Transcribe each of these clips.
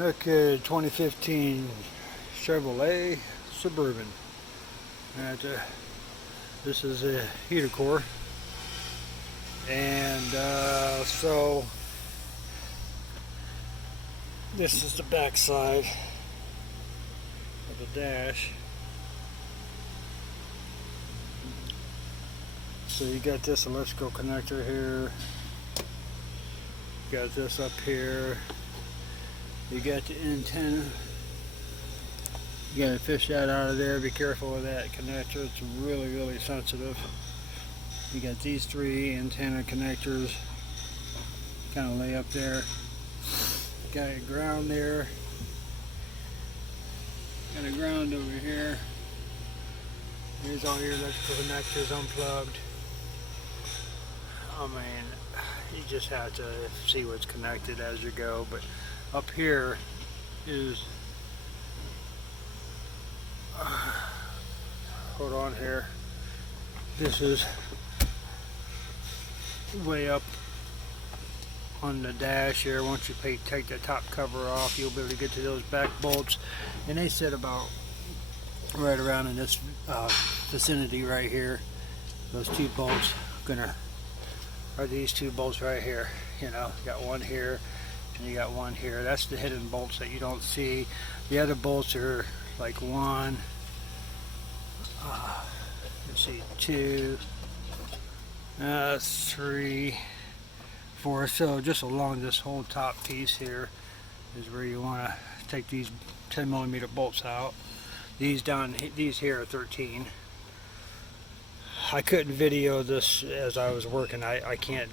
Okay, 2015 Chevrolet Suburban. And this is a heater core, and so this is the back side of the dash. So you got this electrical connector here. You got this up here. You got the antenna. You gotta fish that out of there. Be careful with that connector. It's really sensitive. You got these three antenna connectors kind of lay up there. Got a ground there. Got a ground over here. Here's all your electrical connectors unplugged. I mean, you just have to see what's connected as you go. But up here is hold on here. This is way up on the dash here. Once you take the top cover off, you'll be able to get to those back bolts, and they sit about right around in this vicinity right here. Those two bolts are these two bolts right here. You know, you got one here and you got one here. That's the hidden bolts that you don't see. The other bolts are like one, let's see, two, 3, 4. So just along this whole top piece here is where you want to take these 10mm bolts out. These here are 13. I couldn't video this as I was working. I can't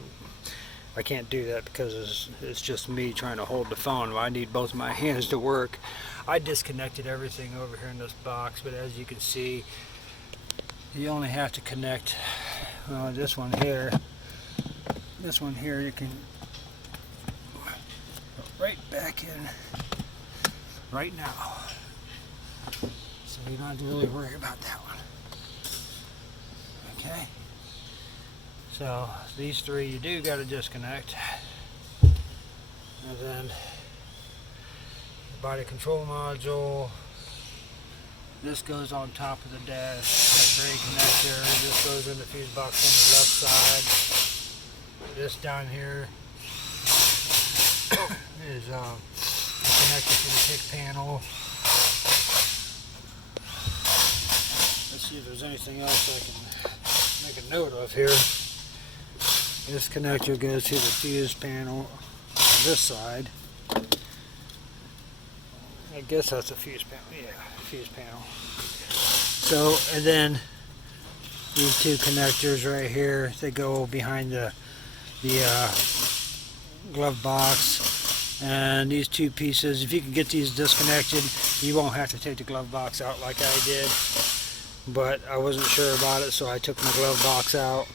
do that because it's just me trying to hold the phone. I need both my hands to work. I disconnected everything over here in this box, but as you can see, you only have to connect this one here. This one here you can go right back in right now. So you don't have to really worry about that one. Okay. So these three you do got to disconnect. And then the body control module. This goes on top of the dash. That gray connector. This goes in the fuse box on the left side. This down here is connected to the kick panel. Let's see if there's anything else I can make a note of here. This connector goes to the fuse panel on this side. I guess that's a fuse panel. Yeah, fuse panel. So, and then these two connectors right here, they go behind the glove box. And these two pieces, if you can get these disconnected, you won't have to take the glove box out like I did. But I wasn't sure about it, so I took my glove box out.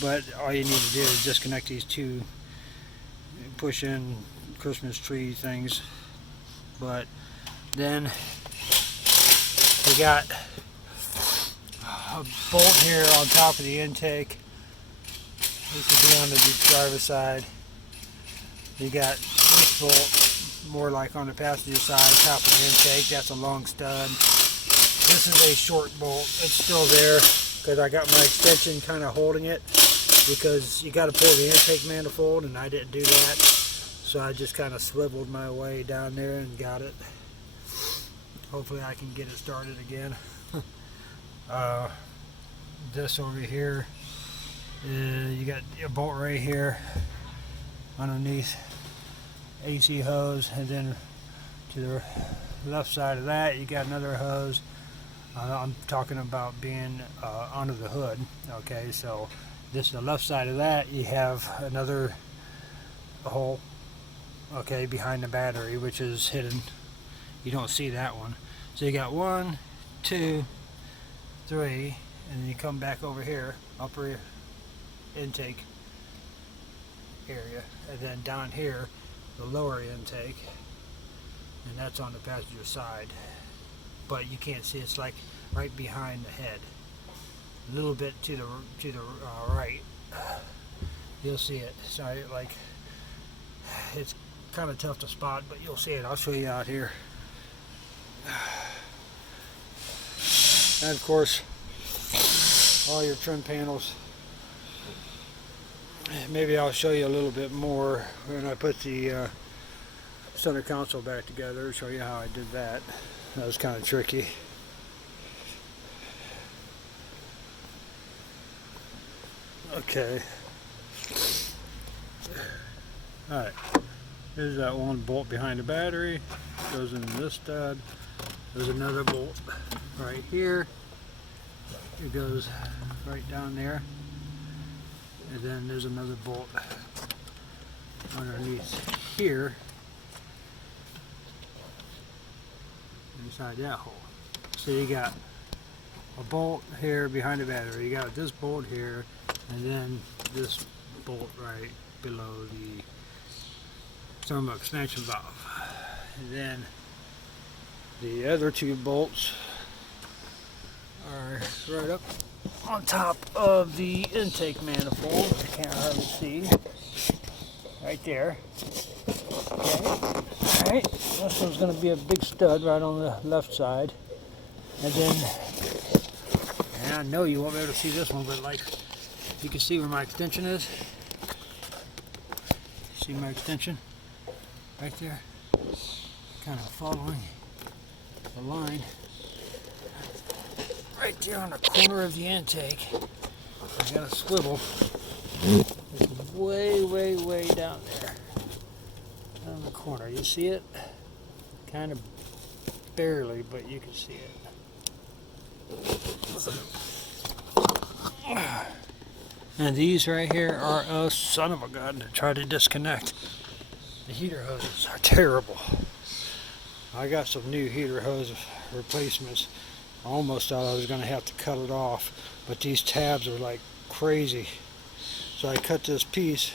But all you need to do is disconnect these two push-in Christmas tree things. But then we got a bolt here on top of the intake. This will be on the driver's side. You got this bolt more like on the passenger side, top of the intake. That's a long stud. This is a short bolt. It's still there because I got my extension kind of holding it, because you got to pull the intake manifold, and I didn't do that. So I just kind of swiveled my way down there and got it. Hopefully I can get it started again. This over here, you got a bolt right here underneath AC hose, and then to the left side of that you got another hose. I'm talking about being under the hood. Okay, so this is the left side of that. You have another hole, okay, behind the battery, which is hidden. You don't see that one. So you got 1, 2, 3, and then you come back over here, upper intake area, and then down here the lower intake, and that's on the passenger side. But you can't see, it's like right behind the head, a little bit to the right. You'll see it. Sorry, like it's kind of tough to spot, but you'll see it. I'll show you out here. And of course, all your trim panels. Maybe I'll show you a little bit more when I put the center console back together, show you how I did that. That was kind of tricky. Okay. Alright. Here's that one bolt behind the battery. Goes in this stud. There's another bolt right here. It goes right down there. And then there's another bolt underneath here. Inside that hole. So you got a bolt here behind the battery. You got this bolt here, and then this bolt right below the thermal expansion valve. And then the other two bolts are right up on top of the intake manifold. I can't hardly see. Right there. Okay. Alright. This one's going to be a big stud right on the left side. And then, and I know you won't be able to see this one, but like you can see where my extension is. See my extension? Right there. Kind of following the line. Right there on the corner of the intake. I got a swivel. It's way, way, way down there. Down in the corner. You see it? Kind of barely, but you can see it. And these right here are, oh son of a gun, to try to disconnect. The heater hoses are terrible. I got some new heater hose replacements. I almost thought I was going to have to cut it off, but these tabs are like crazy. So I cut this piece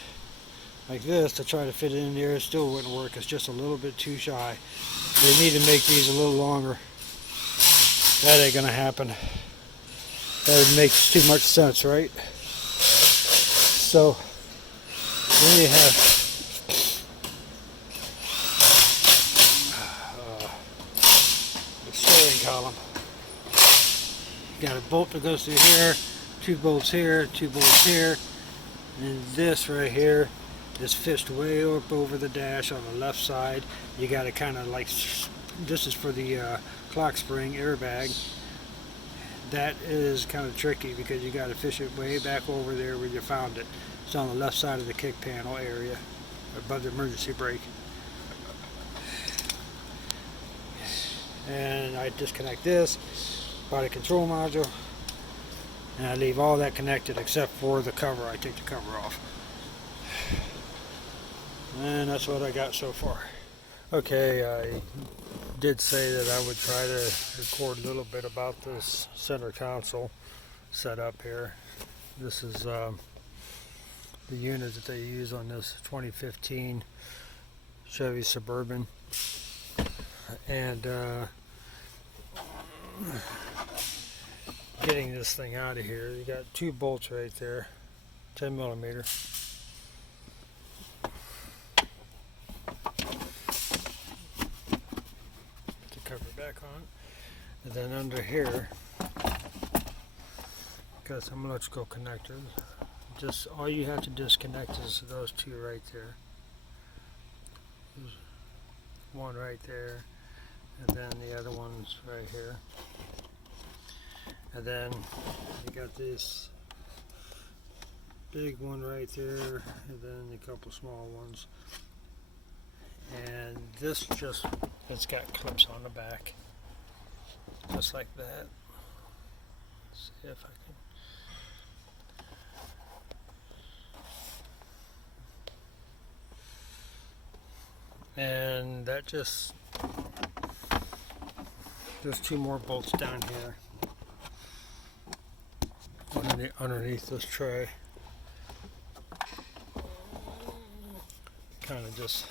like this to try to fit it in there. It still wouldn't work. It's just a little bit too shy. They need to make these a little longer. That ain't going to happen. That makes too much sense, right? So then you have the steering column. You got a bolt that goes through here, two bolts here, two bolts here, and this right here is fished way up over the dash on the left side. You got to kind of like, this is for the clock spring airbag. That is kind of tricky because you got to fish it way back over there where you found it. It's on the left side of the kick panel area, above the emergency brake. And I disconnect this by the control module, and I leave all that connected except for the cover. I take the cover off. And that's what I got so far. Okay, I did say that I would try to record a little bit about this center console setup here. This is the unit that they use on this 2015 Chevy Suburban. And getting this thing out of here, you got two bolts right there, 10 millimeter. Cover back on, and then under here got some electrical connectors. Just all you have to disconnect is those two right there. There's one right there, and then the other one's right here. And then you got this big one right there, and then a couple small ones. And this just, it's got clips on the back, just like that. Let's see if I can. And that just, there's two more bolts down here underneath this tray. Kind of just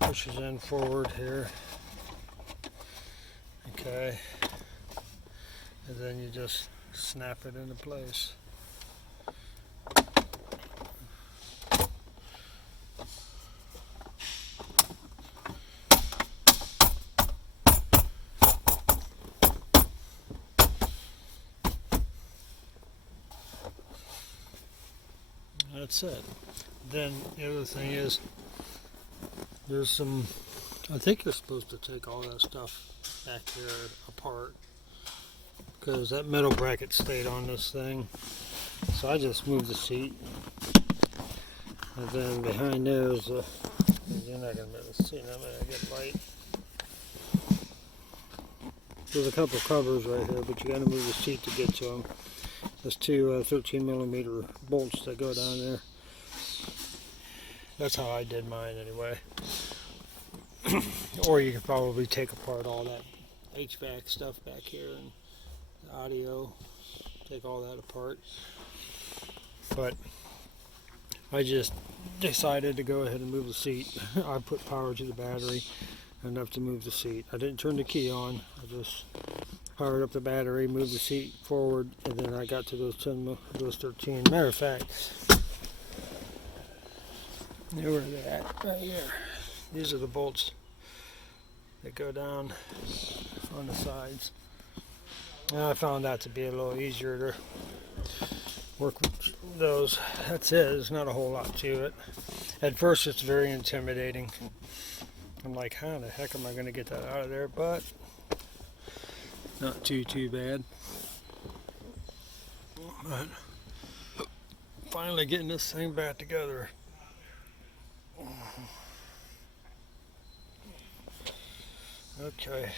pushes in forward here. Okay, and then you just snap it into place. That's it. Then the other thing is, there's some, I think you're supposed to take all that stuff back here apart, because that metal bracket stayed on this thing. So I just moved the seat. And then behind those, you're not going to be able to see them, I'm going to get light. There's a couple covers right here, but you got to move the seat to get to them. There's two 13mm bolts that go down there. That's how I did mine anyway. Or you could probably take apart all that HVAC stuff back here and the audio, take all that apart. But I just decided to go ahead and move the seat. I put power to the battery enough to move the seat. I didn't turn the key on. I just powered up the battery, moved the seat forward, and then I got to those 13. Matter of fact, where are they at? Right here. These are the bolts that go down on the sides. And I found that to be a little easier to work with those. That's it. There's not a whole lot to it. At first it's very intimidating. I'm like, how the heck am I going to get that out of there? But not too bad. But finally getting this thing back together. Okay.